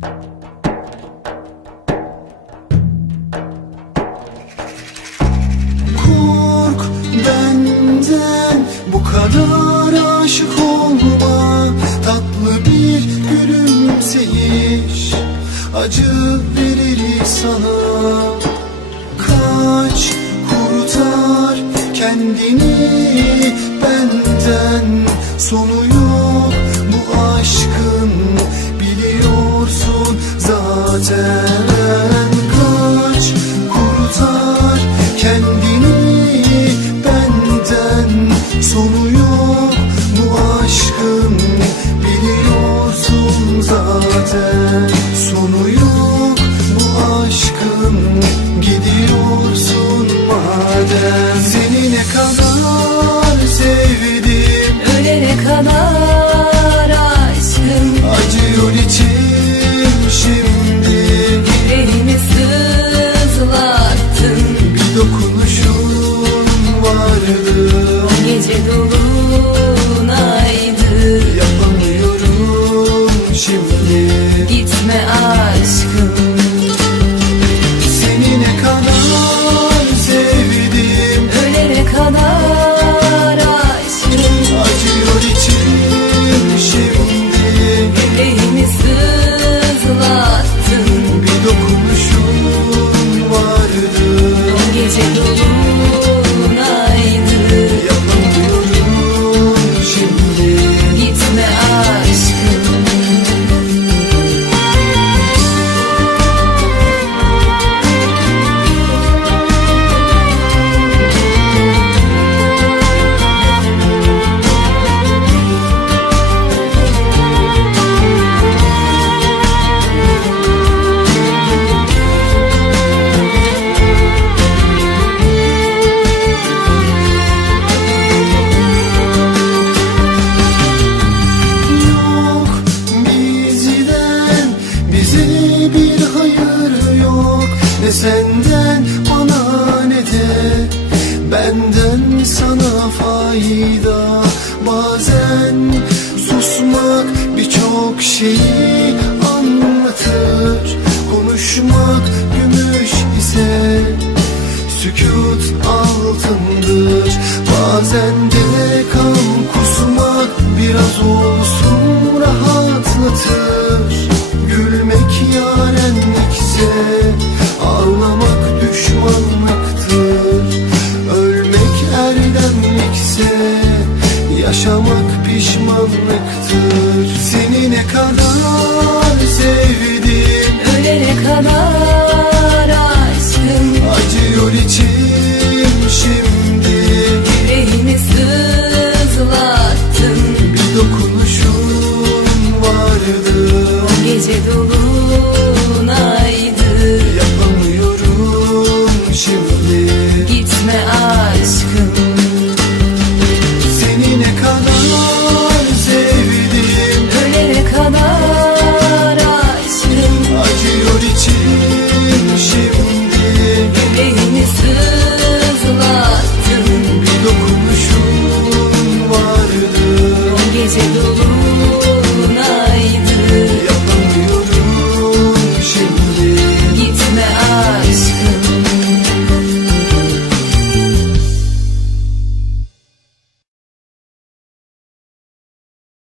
Kork benden bu kadar aşık olma. Tatlı bir gülümseyiş acı verir sana. Kaç kurtar kendini benden Sonu Sonu yok bu aşkın biliyorsun zaten. Sonu yok bu aşkın gidiyorsun madem. Seni ne kadar sevdim. Ölene kadar aşkım. Acıyor içim şimdi. Yüreğimi sızlattın. Bir dokunuşun vardı şimdi. Gitme aşkım benden sana fayda. Bazen susmak birçok şeyi anlatır. Konuşmak gümüş ise Sükut altındır. Bazen de kan kusmak Biraz olsun Seni ne kadar sevdim. Ölene kadar aşkım. Acıyor içim şimdi. Yüreğimi sızlattın Bir dokunuşun vardı. O gece dolunaydı. Yapamıyorum şimdi. Gitme aşkım.